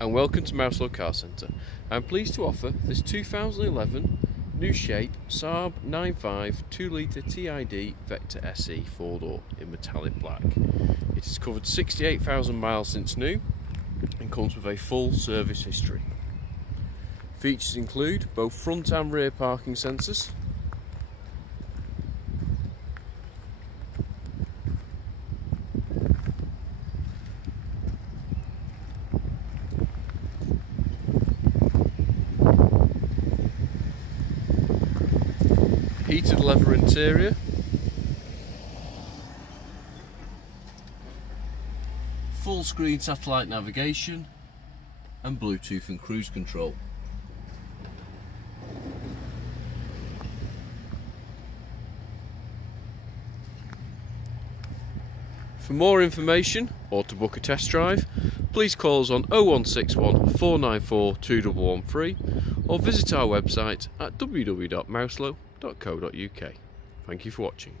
and welcome to Mouselow Car Centre. I'm pleased to offer this 2011 new shape Saab 9.5 2-litre TiD Vector SE 4-door in metallic black. It has covered 68,000 miles since new and comes with a full service history. Features include both front and rear parking sensors, heated leather interior, full screen satellite navigation and Bluetooth and cruise control. For more information or to book a test drive, please call us on 0161 494 2113 or visit our website at www.mouselow.co.uk. Thank you for watching.